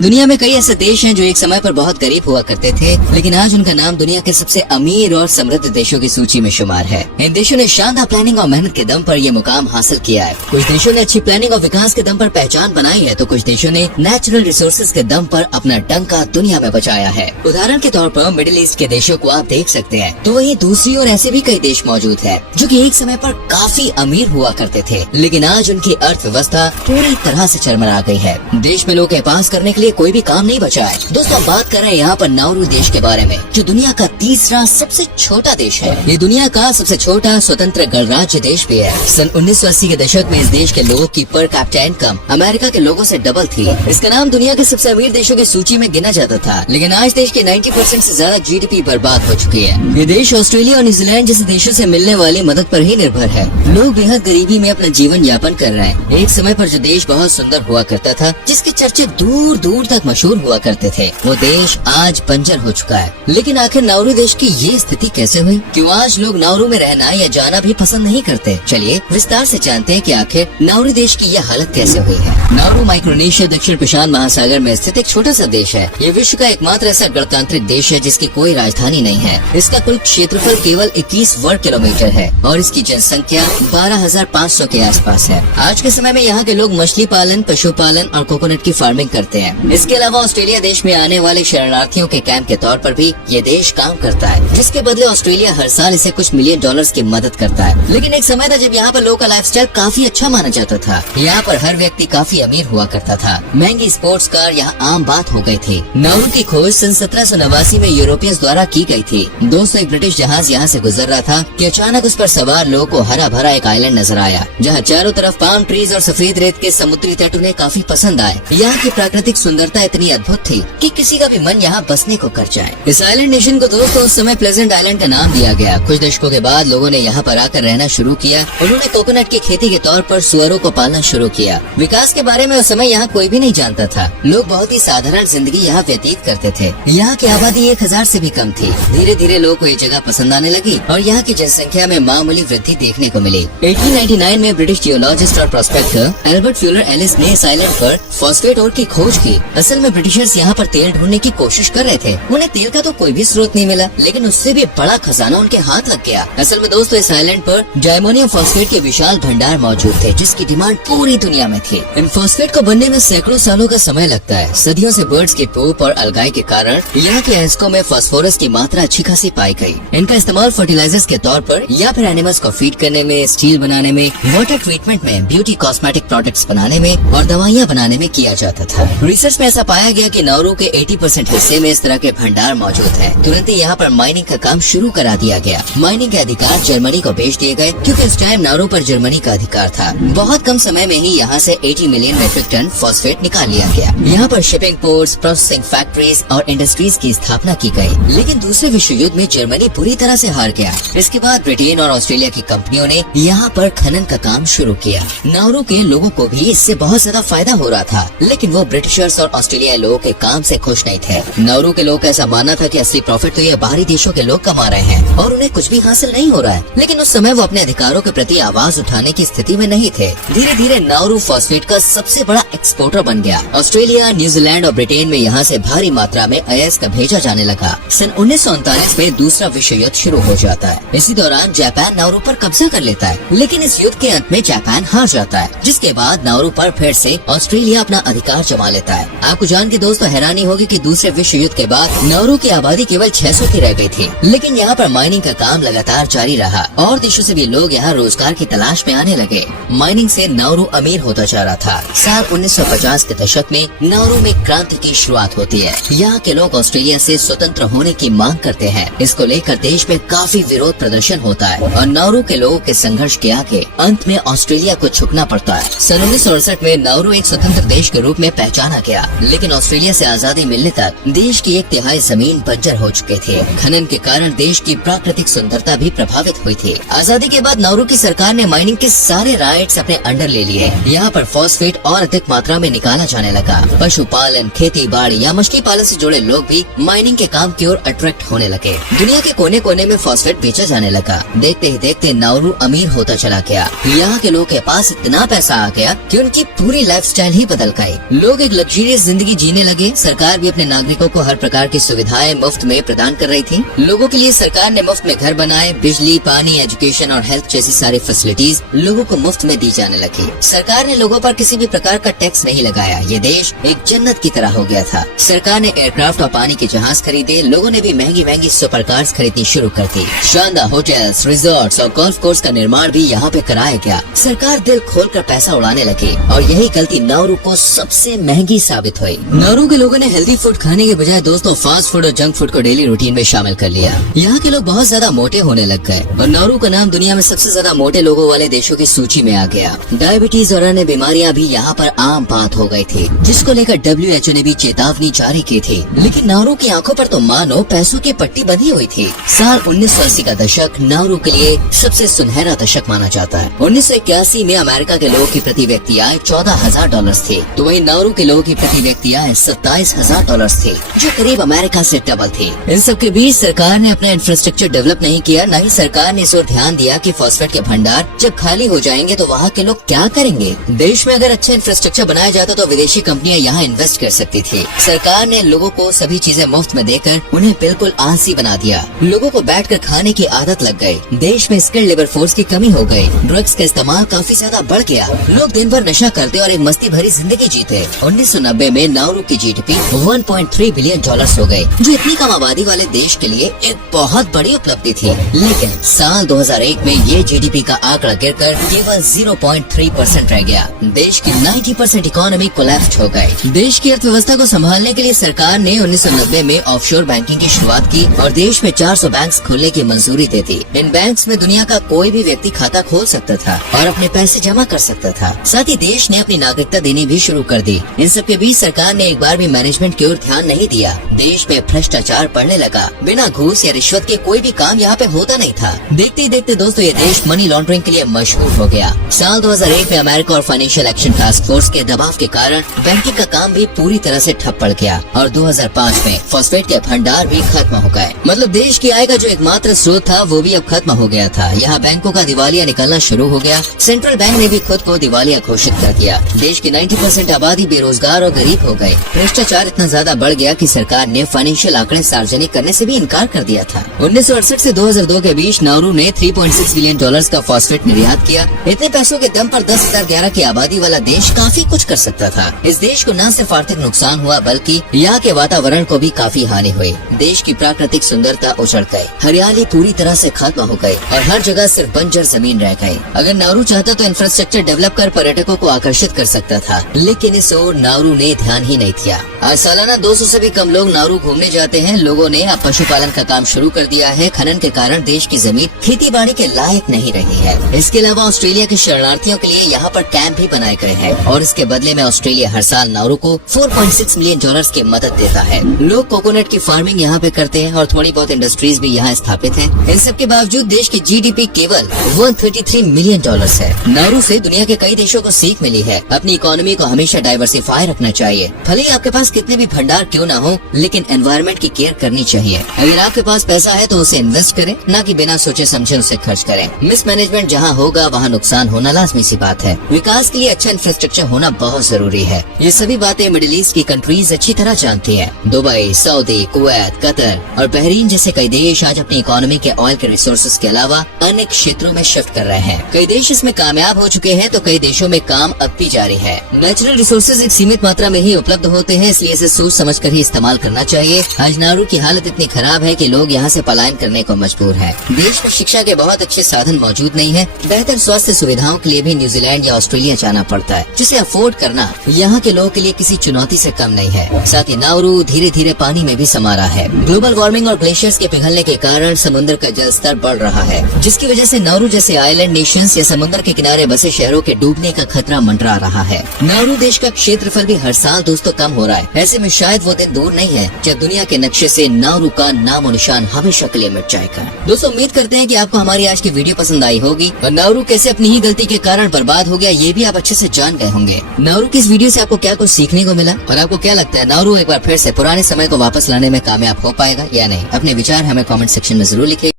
दुनिया में कई ऐसे देश हैं जो एक समय पर बहुत गरीब हुआ करते थे, लेकिन आज उनका नाम दुनिया के सबसे अमीर और समृद्ध देशों की सूची में शुमार है। इन देशों ने शानदार प्लानिंग और मेहनत के दम पर ये मुकाम हासिल किया है। कुछ देशों ने अच्छी प्लानिंग और विकास के दम पर पहचान बनाई है, तो कुछ देशों ने नेचुरल रिसोर्सेज के दम पर अपना डंका दुनिया में बचाया है। उदाहरण के तौर पर मिडिल ईस्ट के देशों को आप देख सकते हैं, तो वहीं दूसरी ओर ऐसे भी कई देश मौजूद है जो कि एक समय पर काफी अमीर हुआ करते थे, लेकिन आज उनकी अर्थव्यवस्था पूरी तरह से चरमरा गई है। देश में लोग के पास करने के लिए कोई भी काम नहीं बचा है। दोस्तों, हम बात कर रहे हैं यहाँ पर नाउरू देश के बारे में, जो दुनिया का तीसरा सबसे छोटा देश है। ये दुनिया का सबसे छोटा स्वतंत्र गणराज्य देश भी है। सन 1980 के दशक में इस देश के लोगों की पर कैपिटा इनकम अमेरिका के लोगों से डबल थी। इसका नाम दुनिया के सबसे अमीर देशों की सूची में गिना जाता था, लेकिन आज देश के 90% से ज्यादा जीडीपी बर्बाद हो चुकी है। ये देश ऑस्ट्रेलिया और न्यूजीलैंड जैसे देशों से मिलने वाली मदद पर ही निर्भर है। लोग बेहद गरीबी में अपना जीवन यापन कर रहे हैं। एक समय पर जो देश बहुत सुंदर हुआ करता था, जिसके चर्चे दूर दूर तक मशहूर हुआ करते थे, वो देश आज बंजर हो चुका है। लेकिन आखिर नाउरू देश की ये स्थिति कैसे हुई? क्यों आज लोग नाउरू में रहना या जाना भी पसंद नहीं करते? चलिए विस्तार से जानते हैं कि आखिर नाउरू देश की यह हालत कैसे हुई है। नाउरू माइक्रोनेशिया दक्षिण प्रशांत महासागर में स्थित एक छोटा सा देश है। ये विश्व का एकमात्र ऐसा गणतांत्रिक देश है जिसकी कोई राजधानी नहीं है। इसका कुल क्षेत्रफल केवल 21 वर्ग किलोमीटर है और इसकी जनसंख्या 12,500 के आसपास है। आज के समय में यहाँ के लोग मछली पालन, पशुपालन और कोकोनट की फार्मिंग करते हैं। इसके अलावा ऑस्ट्रेलिया देश में आने वाले शरणार्थियों के कैंप के तौर पर भी ये देश काम करता है, जिसके बदले ऑस्ट्रेलिया हर साल इसे कुछ मिलियन डॉलर्स की मदद करता है। लेकिन एक समय था जब यहाँ पर लोग का लाइफस्टाइल काफी अच्छा माना जाता था। यहाँ पर हर व्यक्ति काफी अमीर हुआ करता था। महंगी स्पोर्ट्स कार यहाँ आम बात हो गई थी। नाउरू की खोज सन 1789 में यूरोपियंस द्वारा की गई थी। दोस्तों, एक ब्रिटिश जहाज यहाँ से गुजर रहा था कि अचानक उस पर सवार लोगों को हरा भरा एक आइलैंड नजर आया, जहाँ चारों तरफ पाम ट्रीज और सफेद रेत के समुद्री तट उन्हें काफी पसंद आए। यहाँ की प्राकृतिक सुंदरता इतनी अद्भुत थी कि किसी का भी मन यहाँ बसने को कर जाए। इस आइलैंड नेशन को दोस्तों उस समय प्लेजेंट आइलैंड का नाम दिया गया। कुछ दशकों के बाद लोगों ने यहाँ पर आकर रहना शुरू किया। उन्होंने कोकोनट की खेती के तौर पर सुअरों को पालना शुरू किया। विकास के बारे में उस समय यहाँ कोई भी नहीं जानता था। लोग बहुत ही साधारण जिंदगी यहाँ व्यतीत करते थे। यहाँ की आबादी 1000 से भी कम थी। धीरे धीरे लोगों को ये जगह पसंद आने लगी और यहाँ की जनसंख्या में मामूली वृद्धि देखने को मिली। 1899 में ब्रिटिश जियोलॉजिस्ट और प्रोस्पेक्टर एल्बर्ट फ्यूलर एलिस ने इस आइलैंड पर फॉस्फेट ओर की खोज की। असल में ब्रिटिशर्स यहाँ पर तेल ढूंढने की कोशिश कर रहे थे। उन्हें तेल का तो कोई भी स्रोत नहीं मिला, लेकिन उससे भी बड़ा खजाना उनके हाथ लग गया। असल में दोस्तों, इस आइलैंड पर डायमोनियम फॉस्फेट के विशाल भंडार मौजूद थे, जिसकी डिमांड पूरी दुनिया में थी। इन फॉस्फेट को बनने में सैकड़ों सालों का समय लगता है। सदियों से बर्ड्स की पोप और अलगाई के कारण यहाँ के अयस्कों में फास्फोरस की मात्रा अच्छी खासी पाई गई। इनका इस्तेमाल फर्टिलाइजर्स के तौर पर या फिर एनिमल्स को फीड करने में, स्टील बनाने में, वाटर ट्रीटमेंट में, ब्यूटी कॉस्मेटिक प्रोडक्ट्स बनाने में और दवाइयाँ बनाने में किया जाता था। रिसर्च में ऐसा पाया गया कि नाउरू के 80% हिस्से में इस तरह के भंडार मौजूद है। तुरंत ही यहाँ पर माइनिंग का काम शुरू करा दिया गया। माइनिंग के अधिकार जर्मनी को बेच दिए गए, क्योंकि उस टाइम नाउरू पर जर्मनी का अधिकार था। बहुत कम समय में ही यहाँ से 80 मिलियन मेट्रिक टन फॉस्फेट निकाल लिया गया। यहाँ पर शिपिंग पोर्ट्स, प्रोसेसिंग फैक्ट्रीज और इंडस्ट्रीज की स्थापना की गई। लेकिन दूसरे विश्व युद्ध में जर्मनी बुरी तरह से हार गया। इसके बाद ब्रिटेन और ऑस्ट्रेलिया की कंपनियों ने यहाँ पर खनन का काम शुरू किया। नाउरू के लोगों को भी इससे बहुत ज्यादा फायदा हो रहा था, लेकिन वो ब्रिटिशर्स और ऑस्ट्रेलियाई लोगों के काम से खुश नहीं थे। नाउरू के लोग ऐसा मानना था कि असली प्रॉफिट तो ये बाहरी देशों के लोग कमा रहे हैं और उन्हें कुछ भी हासिल नहीं हो रहा है। लेकिन उस समय वो अपने अधिकारों के प्रति आवाज उठाने की स्थिति में नहीं थे। धीरे धीरे नाउरू फॉस्फेट का सबसे बड़ा एक्सपोर्टर बन गया। ऑस्ट्रेलिया, न्यूजीलैंड और ब्रिटेन में यहाँ से भारी मात्रा में अयस्क भेजा जाने लगा। सन 1939 में दूसरा विश्व युद्ध शुरू हो जाता है। इसी दौरान जापान नाउरू पर कब्जा कर लेता है, लेकिन इस युद्ध के अंत में जापान हार जाता है, जिसके बाद नाउरू पर फिर से ऑस्ट्रेलिया अपना अधिकार जमा लेता है। आपको जान के दोस्तों हैरानी होगी कि दूसरे विश्व युद्ध के बाद नाउरू की आबादी केवल 600 की रह गई थी, लेकिन यहाँ पर माइनिंग का काम लगातार जारी रहा और देशों से भी लोग यहाँ रोजगार की तलाश में आने लगे। माइनिंग से नाउरू अमीर होता जा रहा था। साल 1950 के दशक में नाउरू में क्रांति की शुरुआत होती है। यहाँ के लोग ऑस्ट्रेलिया से स्वतंत्र होने की मांग करते हैं। इसको लेकर देश में काफी विरोध प्रदर्शन होता है और नाउरू के लोगों के संघर्ष के आगे अंत में ऑस्ट्रेलिया को झुकना पड़ता है। सन 1968 में नाउरू एक स्वतंत्र देश के रूप में पहचाना गया, लेकिन ऑस्ट्रेलिया से आजादी मिलने तक देश की 1/3 जमीन बंजर हो चुके थे। खनन के कारण देश की प्राकृतिक सुंदरता भी प्रभावित हुई थी। आजादी के बाद नाउरू की सरकार ने माइनिंग के सारे राइट्स अपने अंडर ले लिए। यहाँ पर फॉस्फेट और अधिक मात्रा में निकाला जाने लगा। पशुपालन, खेती बाड़ी या मछली पालन से जुड़े लोग भी माइनिंग के काम की ओर अट्रैक्ट होने लगे। दुनिया के कोने कोने में फॉस्फेट बेचा जाने लगा। देखते ही देखते नाउरू अमीर होता चला गया। यहाँ के लोगों के पास इतना पैसा आ गया कि उनकी पूरी लाइफस्टाइल ही बदल गई। लोग एक लग्जरी लग्जरियस जिंदगी जीने लगे। सरकार भी अपने नागरिकों को हर प्रकार की सुविधाएं मुफ्त में प्रदान कर रही थी। लोगों के लिए सरकार ने मुफ्त में घर बनाए, बिजली, पानी, एजुकेशन और हेल्थ जैसी सारी फैसिलिटीज लोगों को मुफ्त में दी जाने लगी। सरकार ने लोगों पर किसी भी प्रकार का टैक्स नहीं लगाया। ये देश एक जन्नत की तरह हो गया था। सरकार ने एयरक्राफ्ट और पानी के जहाज खरीदे। लोगों ने भी महंगी महंगी सुपर कार्स खरीदनी शुरू कर दी। शानदार होटल्स, रिजॉर्ट्स और गोल्फ कोर्स का निर्माण भी यहाँ पे कराया गया। सरकार दिल खोलकर पैसा उड़ाने लगी और यही गलती नाउरू को सबसे महंगी साबित हुई। नाउरू के लोगों ने हेल्दी फूड खाने के बजाय दोस्तों फास्ट फूड और जंक फूड को डेली रूटीन में शामिल कर लिया। यहाँ के लोग बहुत ज्यादा मोटे होने लग गए और नाउरू का नाम दुनिया में सबसे ज्यादा मोटे लोगों वाले देशों की सूची में आ गया। डायबिटीज और अन्य बीमारियाँ भी यहाँ पर आम बात हो गई थी, जिसको लेकर WHO ने भी चेतावनी जारी की थी। लेकिन नाउरू की आंखों पर तो मानो पैसों की पट्टी बंधी हुई थी। साल 1980 का दशक नाउरू के लिए सबसे सुनहरा दशक माना जाता है। 1981 में अमेरिका के लोगों की प्रति व्यक्ति आय $14,000 थी, तो वहीं नाउरू के लोगों की प्रति व्यक्ति आय $27,000 थी, जो करीब अमेरिका से डबल थी। इन सब के बीच सरकार ने अपना इंफ्रास्ट्रक्चर डेवलप नहीं किया, न ही सरकार ने इस ओर ध्यान दिया कि फॉस्फेट के भंडार जब खाली हो जाएंगे तो वहाँ के लोग क्या करेंगे। देश में अगर अच्छा इंफ्रास्ट्रक्चर बनाया जाता तो विदेशी कंपनियां यहाँ इन्वेस्ट कर सकती थी। सरकार ने लोगों को सभी चीजें मुफ्त में देकर उन्हें बिल्कुल आलसी बना दिया। लोगों को बैठकर खाने की आदत लग गई। देश में स्किल्ड लेबर फोर्स की कमी हो गई। ड्रग्स का इस्तेमाल काफी ज्यादा बढ़ गया। लोग दिन भर नशा करते और एक मस्ती भरी जिंदगी जीते। 1990 में नाउरू की GDP $1.3 बिलियन हो गई, जो इतनी कम आबादी वाले देश के लिए एक बहुत बड़ी उपलब्धि थी। लेकिन साल 2001 में ये GDP का आंकड़ा गिरकर केवल 0.3% रह गया। देश की 90% इकोनॉमी कोलैप्स हो गई। देश की अर्थव्यवस्था को संभालने के लिए सरकार ने 1990 में ऑफशोर बैंकिंग की शुरुआत की और देश में 400 बैंक्स खोलने की मंजूरी दे दी। इन बैंक्स में दुनिया का कोई भी व्यक्ति खाता खोल सकता था और अपने पैसे जमा कर सकता था। साथ ही देश ने अपनी नागरिकता देनी भी शुरू कर दी। इन सब के बीच सरकार ने एक बार भी मैनेजमेंट की ओर ध्यान नहीं दिया। देश में भ्रष्टाचार बढ़ने लगा। बिना घूस या रिश्वत के कोई भी काम यहाँ पे होता नहीं था। देखते ही देखते दोस्तों ये देश मनी लॉन्ड्रिंग के लिए मशहूर हो गया। साल 2001 में अमेरिका और फाइनेंशियल एक्शन टास्क फोर्स के दबाव के कारण बैंकिंग का काम भी पूरी तरह से ठप पड़ गया और 2005 में फॉस्फेट के भंडार भी खत्म हो गए। मतलब देश की आय का जो एकमात्र स्रोत था वो भी अब खत्म हो गया था। यहाँ बैंकों का दिवालिया निकलना शुरू हो गया। सेंट्रल बैंक ने भी खुद को दिवालिया घोषित कर दिया। देश की 90% आबादी बेरोजगार और गरीब हो गई। भ्रष्टाचार इतना ज्यादा बढ़ गया कि सरकार ने फाइनेंशियल आंकड़े सार्वजनिक करने से भी इनकार कर दिया था। 1968 से 2002 के बीच नाउरू ने $3.6 बिलियन का फॉस्फेट निर्यात किया। इतने पैसों के दम पर 10,011 की आबादी वाला देश काफी कुछ कर सकता था। इस देश को न सिर्फ आर्थिक नुकसान हुआ बल्कि यहाँ के वातावरण को भी काफी हानि हुई। देश की प्राकृतिक सुंदरता उजड़ गई, हरियाली पूरी तरह से खत्म हो गई और हर जगह सिर्फ बंजर जमीन रह गई। अगर नाउरू चाहता तो इंफ्रास्ट्रक्चर डेवलप कर पर्यटकों को आकर्षित कर सकता था, लेकिन इस ओर नाउरू ने ध्यान ही नहीं दिया। आज सालाना 200 से भी कम लोग नाउरू घूमने जाते हैं। लोगों ने अब पशुपालन का काम शुरू कर दिया है। खनन के कारण देश की जमीन खेती बाड़ी के लायक नहीं रही है। इसके अलावा ऑस्ट्रेलिया के शरणार्थियों के लिए यहाँ पर कैंप भी बनाए गए हैं और इसके बदले में ऑस्ट्रेलिया हर साल नाउरू को $4.6 मिलियन की मदद देता है। लोग कोकोनट की फार्मिंग यहाँ पे करते हैं और थोड़ी बहुत इंडस्ट्रीज भी यहाँ स्थापित हैं। इन सब के बावजूद देश की GDP केवल $133 मिलियन है। नाउरू से दुनिया के कई देशों को सीख मिली है। अपनी इकोनॉमी को हमेशा डाइवर्सिफाई रखना चाहिए। भले ही आपके पास कितने भी भंडार क्यों ना हो, लेकिन एनवायरनमेंट की केयर करनी चाहिए। अगर आपके पास पैसा है तो उसे इन्वेस्ट करें, न कि बिना सोचे समझे उसे खर्च करें। मिसमैनेजमेंट जहाँ होगा वहाँ नुकसान होना लाजमी सी बात है। विकास के लिए अच्छा इंफ्रास्ट्रक्चर होना बहुत जरूरी है। ये सभी बातें मिडिल ईस्ट की कंट्रीज अच्छी तरह जानती है। दुबई, सऊदी, कुवैत, कतर और बहरीन जैसे कई देश आज अपनी इकोनॉमी के ऑयल के रिसोर्सेज के अलावा अन्य क्षेत्रों में शिफ्ट कर रहे हैं। कई देश इसमें कामयाब हो चुके हैं तो कई देशों में काम अब भी जारी है। नेचुरल रिसोर्सेज एक सीमित मात्रा में ही उपलब्ध होते हैं, इसलिए इसे सोच समझ कर ही इस्तेमाल करना चाहिए। आज नाउरू की हालत इतनी खराब है कि लोग यहाँ से पलायन करने को मजबूर हैं। देश में शिक्षा के बहुत अच्छे साधन मौजूद नहीं है। बेहतर स्वास्थ्य सुविधाओं के लिए भी न्यूजीलैंड या ऑस्ट्रेलिया जाना पड़ता है, जिसे अफोर्ड करना यहाँ के लोगों के लिए किसी चुनौती से कम नहीं है। साथ ही नाउरू धीरे धीरे पानी में भी समा रहा है। ग्लोबल वार्मिंग और ग्लेशियर्स के पिघलने के कारण समुद्र का जल स्तर बढ़ रहा है, जिसकी वजह से नाउरू जैसे आइलैंड नेशंस या समुद्र के किनारे बसे शहरों के डूबने का खतरा मंडरा रहा है। नाउरू देश का क्षेत्रफल भी हर साल दोस्तों कम हो रहा है। ऐसे में शायद वो दिन दूर नहीं है जब दुनिया के नक्शे से नाउरू का नामो निशान हमेशा के लिए मिट जाएगा। दोस्तों उम्मीद करते हैं कि आपको हमारी आज की वीडियो पसंद आई होगी और नाउरू कैसे अपनी ही गलती के कारण बर्बाद हो गया ये भी आप अच्छे से जान गए होंगे। नाउरू की इस वीडियो से आपको क्या कुछ सीखने को मिला और आपको क्या लगता है नाउरू एक बार फिर से पुराने समय को वापस लाने में कामयाब हो पाएगा या नहीं? अपने विचार हमें कमेंट सेक्शन में जरूर लिखिए।